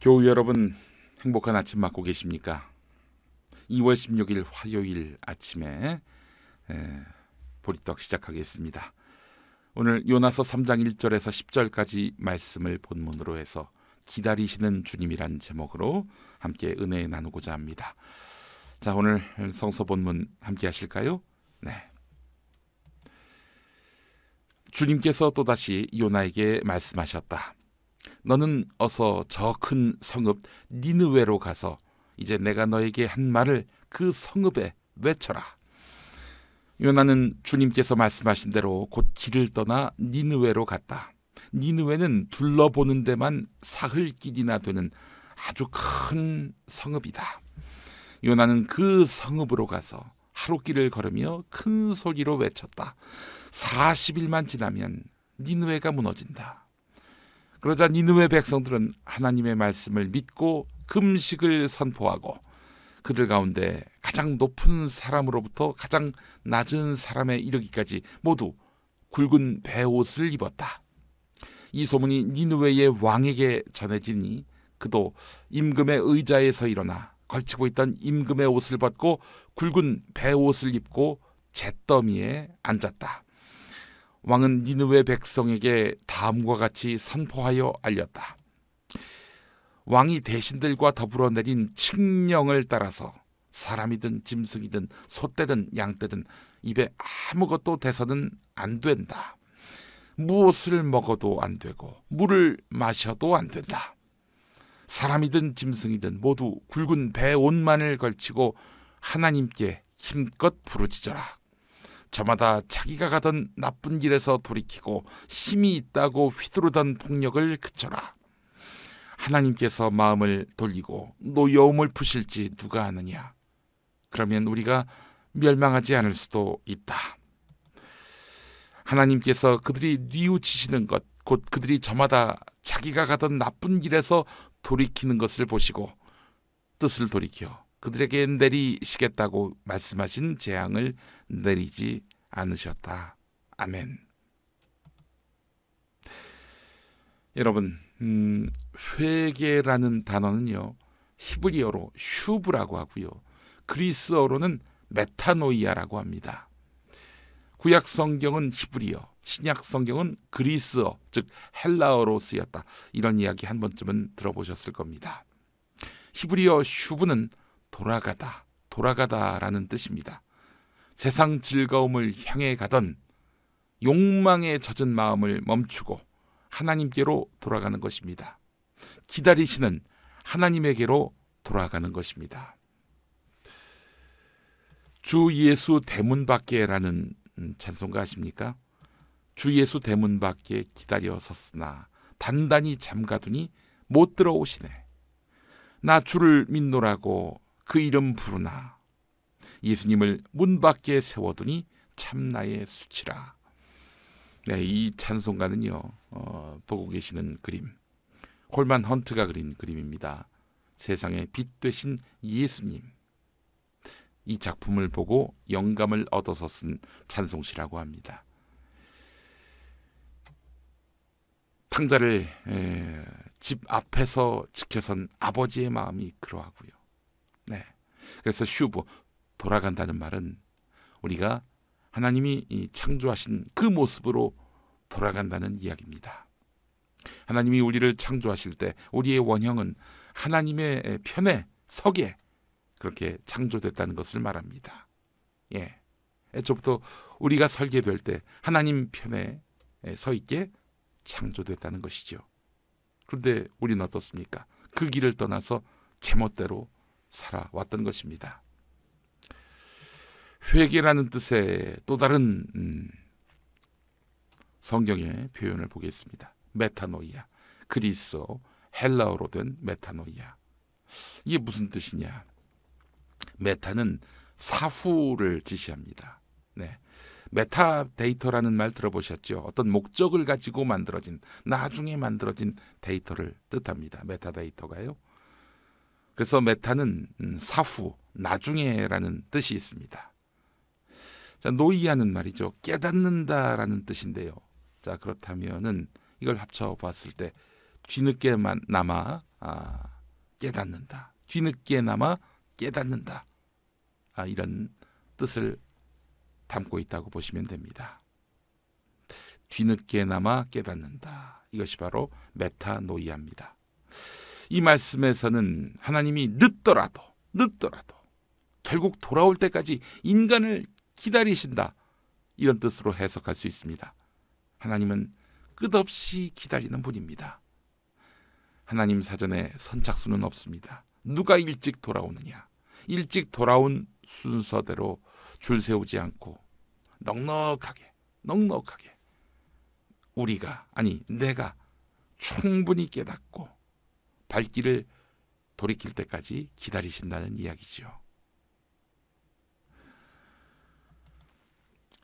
교우 여러분, 행복한 아침 맞고 계십니까? 2월 16일 화요일 아침에 보리떡 시작하겠습니다. 오늘 요나서 3장 1절에서 10절까지 말씀을 본문으로 해서 기다리시는 주님이란 제목으로 함께 은혜 나누고자 합니다. 자, 오늘 성서 본문 함께 하실까요? 네. 주님께서 또다시 요나에게 말씀하셨다. 너는 어서 저 큰 성읍 니느웨로 가서 이제 내가 너에게 한 말을 그 성읍에 외쳐라. 요나는 주님께서 말씀하신 대로 곧 길을 떠나 니느웨로 갔다. 니느웨는 둘러보는 데만 사흘 길이나 되는 아주 큰 성읍이다. 요나는 그 성읍으로 가서 하루길을 걸으며 큰 소리로 외쳤다. 40일만 지나면 니느웨가 무너진다. 그러자 니느웨 백성들은 하나님의 말씀을 믿고 금식을 선포하고 그들 가운데 가장 높은 사람으로부터 가장 낮은 사람에 이르기까지 모두 굵은 베옷을 입었다. 이 소문이 니느웨의 왕에게 전해지니 그도 임금의 의자에서 일어나 걸치고 있던 임금의 옷을 벗고 굵은 베옷을 입고 잿더미에 앉았다. 왕은 니느웨 백성에게 다음과 같이 선포하여 알렸다. 왕이 대신들과 더불어 내린 칙령을 따라서 사람이든 짐승이든 소떼든 양떼든 입에 아무것도 대서는 안 된다. 무엇을 먹어도 안 되고 물을 마셔도 안 된다. 사람이든 짐승이든 모두 굵은 베옷만을 걸치고 하나님께 힘껏 부르짖어라. 저마다 자기가 가던 나쁜 길에서 돌이키고 힘이 있다고 휘두르던 폭력을 그쳐라. 하나님께서 마음을 돌리고 노여움을 푸실지 누가 아느냐. 그러면 우리가 멸망하지 않을 수도 있다. 하나님께서 그들이 뉘우치시는 것, 곧 그들이 저마다 자기가 가던 나쁜 길에서 돌이키는 것을 보시고 뜻을 돌이켜 그들에게 내리시겠다고 말씀하신 재앙을 내리지 않으셨다. 아멘. 여러분, 회개라는 단어는요, 히브리어로 슈브라고 하고요, 그리스어로는 메타노이아라고 합니다. 구약 성경은 히브리어, 신약 성경은 그리스어, 즉 헬라어로 쓰였다. 이런 이야기 한 번쯤은 들어보셨을 겁니다. 히브리어 슈브는 돌아가다라는 뜻입니다. 세상 즐거움을 향해 가던 욕망에 젖은 마음을 멈추고 하나님께로 돌아가는 것입니다. 기다리시는 하나님에게로 돌아가는 것입니다. 주 예수 대문 밖에라는 찬송가 아십니까? 주 예수 대문 밖에 기다려 섰으나 단단히 잠가두니 못 들어오시네. 나 주를 믿노라고 그 이름 부르나 예수님을 문 밖에 세워두니 참나의 수치라. 네, 이 찬송가는요, 보고 계시는 그림, 홀만 헌트가 그린 그림입니다. 세상의 빛 되신 예수님. 이 작품을 보고 영감을 얻어서 쓴 찬송시라고 합니다. 탕자를 집 앞에서 지켜선 아버지의 마음이 그러하고요. 네, 그래서 슈브, 돌아간다는 말은 우리가 하나님이 창조하신 그 모습으로 돌아간다는 이야기입니다. 하나님이 우리를 창조하실 때 우리의 원형은 하나님의 편에 서게 그렇게 창조됐다는 것을 말합니다. 예, 애초부터 우리가 설계 될 때 하나님 편에 서 있게 창조됐다는 것이죠. 그런데 우리는 어떻습니까? 그 길을 떠나서 제멋대로 살아왔던 것입니다. 회개라는 뜻의 또 다른 성경의 표현을 보겠습니다. 메타노이아, 그리스어, 헬라어로 된 메타노이아. 이게 무슨 뜻이냐? 메타는 사후를 지시합니다. 네, 메타데이터라는 말 들어보셨죠? 어떤 목적을 가지고 만들어진, 나중에 만들어진 데이터를 뜻합니다. 메타데이터가요. 그래서 메타는 사후, 나중에라는 뜻이 있습니다. 자, 노이아는 말이죠, 깨닫는다라는 뜻인데요. 자, 그렇다면은 이걸 합쳐봤을 때 뒤늦게만 남아 깨닫는다. 뒤늦게나마 깨닫는다. 이런 뜻을 담고 있다고 보시면 됩니다. 뒤늦게나마 깨닫는다. 이것이 바로 메타노이아입니다. 이 말씀에서는 하나님이 늦더라도 결국 돌아올 때까지 인간을 기다리신다. 이런 뜻으로 해석할 수 있습니다. 하나님은 끝없이 기다리는 분입니다. 하나님 사전에 선착순은 없습니다. 누가 일찍 돌아오느냐. 일찍 돌아온 순서대로 줄 세우지 않고 넉넉하게 내가 충분히 깨닫고 발길을 돌이킬 때까지 기다리신다는 이야기지요.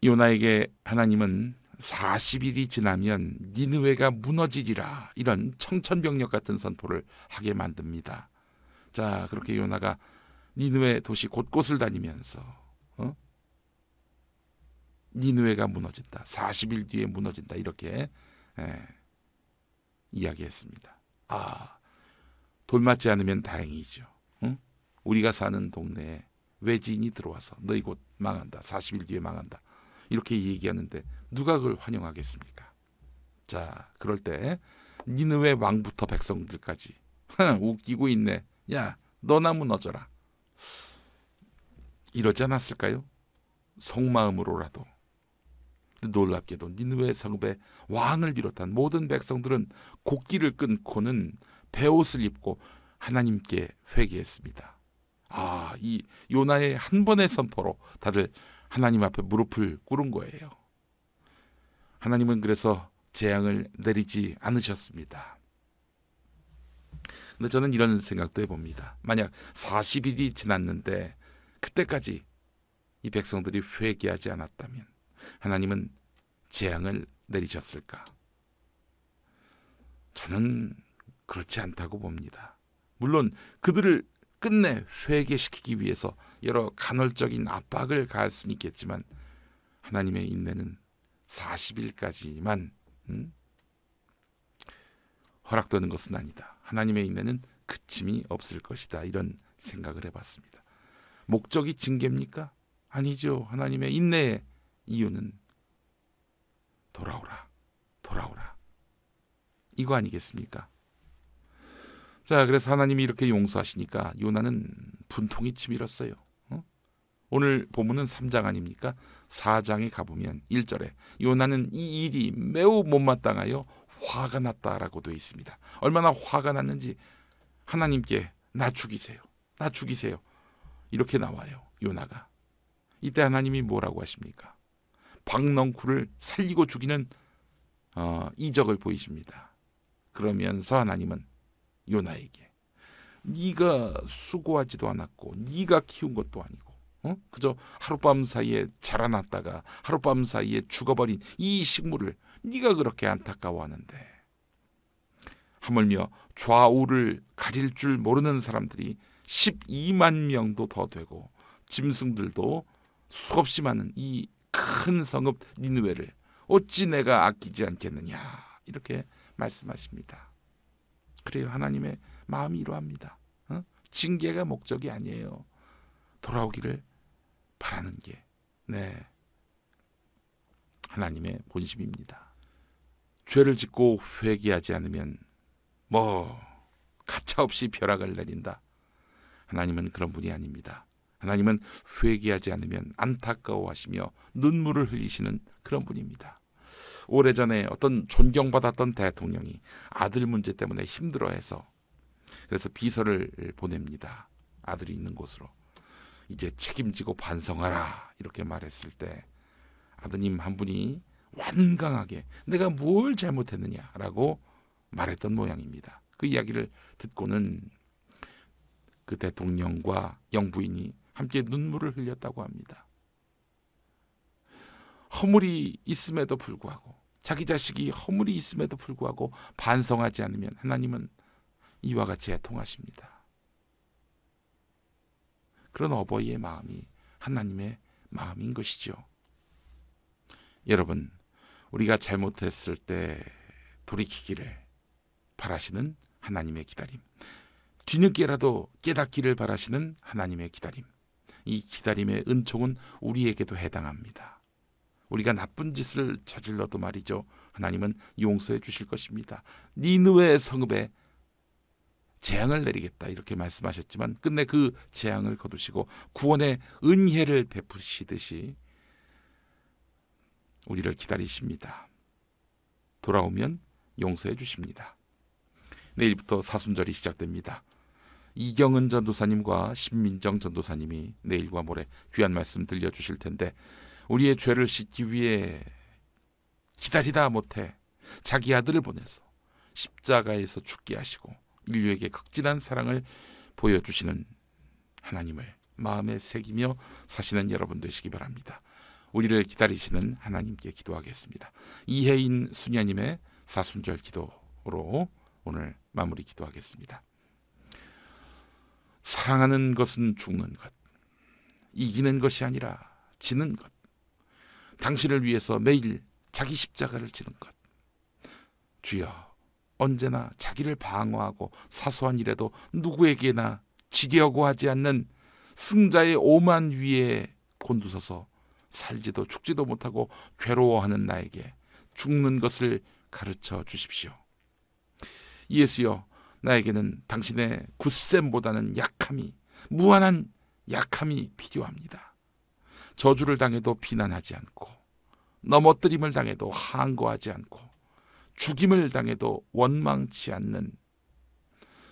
요나에게 하나님은 40일이 지나면 니느웨가 무너지리라, 이런 청천벽력 같은 선포를 하게 만듭니다. 자, 그렇게 요나가 니느웨 도시 곳곳을 다니면서 니느웨가 무너진다, 40일 뒤에 무너진다, 이렇게 이야기했습니다. 돌맞지 않으면 다행이죠. 우리가 사는 동네에 외지인이 들어와서 너희 곧 망한다, 40일 뒤에 망한다, 이렇게 얘기하는데 누가 그걸 환영하겠습니까? 자, 그럴 때 니느웨 왕부터 백성들까지 웃기고 있네. 야, 너나 무너져라. 이러지 않았을까요? 속마음으로라도. 놀랍게도 니느웨 성읍의 왕을 비롯한 모든 백성들은 곡기를 끊고는 베옷을 입고 하나님께 회개했습니다. 이 요나의 한 번의 선포로 다들 하나님 앞에 무릎을 꿇은 거예요. 하나님은 그래서 재앙을 내리지 않으셨습니다. 근데 저는 이런 생각도 해봅니다. 만약 40일이 지났는데 그때까지 이 백성들이 회개하지 않았다면 하나님은 재앙을 내리셨을까? 저는 그렇지 않다고 봅니다. 물론 그들을 끝내 회개시키기 위해서 여러 간헐적인 압박을 가할 수는 있겠지만 하나님의 인내는 40일까지만 허락되는 것은 아니다. 하나님의 인내는 그침이 없을 것이다. 이런 생각을 해봤습니다. 목적이 징계입니까? 아니죠. 하나님의 인내의 이유는 돌아오라. 이거 아니겠습니까? 자, 그래서 하나님이 이렇게 용서하시니까 요나는 분통이 치밀었어요. 오늘 본문은 3장 아닙니까? 4장에 가보면 1절에 요나는 이 일이 매우 못마땅하여 화가 났다라고 되어 있습니다. 얼마나 화가 났는지 하나님께 나 죽이세요. 이렇게 나와요. 요나가. 이때 하나님이 뭐라고 하십니까? 박넝쿨을 살리고 죽이는 이적을 보이십니다. 그러면서 하나님은 요나에게 네가 수고하지도 않았고 네가 키운 것도 아니고 그저 하룻밤 사이에 자라났다가 하룻밤 사이에 죽어버린 이 식물을 네가 그렇게 안타까워하는데, 하물며 좌우를 가릴 줄 모르는 사람들이 12만 명도 더 되고 짐승들도 수없이 많은 이 큰 성읍 니느웨를 어찌 내가 아끼지 않겠느냐, 이렇게 말씀하십니다. 그래요. 하나님의 마음이 이러합니다. 징계가 목적이 아니에요. 돌아오기를 바라는 게 하나님의 본심입니다. 죄를 짓고 회개하지 않으면 가차없이 벼락을 내린다. 하나님은 그런 분이 아닙니다. 하나님은 회개하지 않으면 안타까워하시며 눈물을 흘리시는 그런 분입니다. 오래전에 어떤 존경받았던 대통령이 아들 문제 때문에 힘들어해서 그래서 비서를 보냅니다. 아들이 있는 곳으로. 이제 책임지고 반성하라, 이렇게 말했을 때 아드님 한 분이 완강하게 내가 뭘 잘못했느냐라고 말했던 모양입니다. 그 이야기를 듣고는 그 대통령과 영부인이 함께 눈물을 흘렸다고 합니다. 허물이 있음에도 불구하고, 자기 자식이 허물이 있음에도 불구하고 반성하지 않으면 하나님은 이와 같이 애통하십니다. 그런 어버이의 마음이 하나님의 마음인 것이죠. 여러분, 우리가 잘못했을 때 돌이키기를 바라시는 하나님의 기다림, 뒤늦게라도 깨닫기를 바라시는 하나님의 기다림. 이 기다림의 은총은 우리에게도 해당합니다. 우리가 나쁜 짓을 저질러도 말이죠, 하나님은 용서해 주실 것입니다. 니느웨 성읍에 재앙을 내리겠다 이렇게 말씀하셨지만 끝내 그 재앙을 거두시고 구원의 은혜를 베푸시듯이 우리를 기다리십니다. 돌아오면 용서해 주십니다. 내일부터 사순절이 시작됩니다. 이경은 전도사님과 신민정 전도사님이 내일과 모레 귀한 말씀 들려주실 텐데, 우리의 죄를 씻기 위해 기다리다 못해 자기 아들을 보내서 십자가에서 죽게 하시고 인류에게 극진한 사랑을 보여주시는 하나님을 마음에 새기며 사시는 여러분 되시기 바랍니다. 우리를 기다리시는 하나님께 기도하겠습니다. 이혜인 수녀님의 사순절 기도로 오늘 마무리 기도하겠습니다. 사랑하는 것은 죽는 것, 이기는 것이 아니라 지는 것, 당신을 위해서 매일 자기 십자가를 지는 것. 주여, 언제나 자기를 방어하고 사소한 일에도 누구에게나 지려고 하지 않는 승자의 오만 위에 곤두서서 살지도 죽지도 못하고 괴로워하는 나에게 죽는 것을 가르쳐 주십시오. 예수여, 나에게는 당신의 굳셈보다는 약함이, 무한한 약함이 필요합니다. 저주를 당해도 비난하지 않고, 넘어뜨림을 당해도 항거하지 않고, 죽임을 당해도 원망치 않는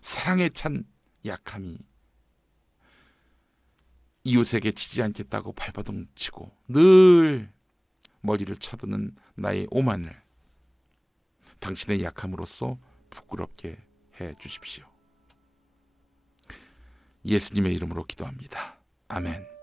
사랑에 찬 약함이, 이웃에게 지지 않겠다고 발버둥 치고 늘 머리를 쳐드는 나의 오만을 당신의 약함으로써 부끄럽게 해 주십시오. 예수님의 이름으로 기도합니다. 아멘.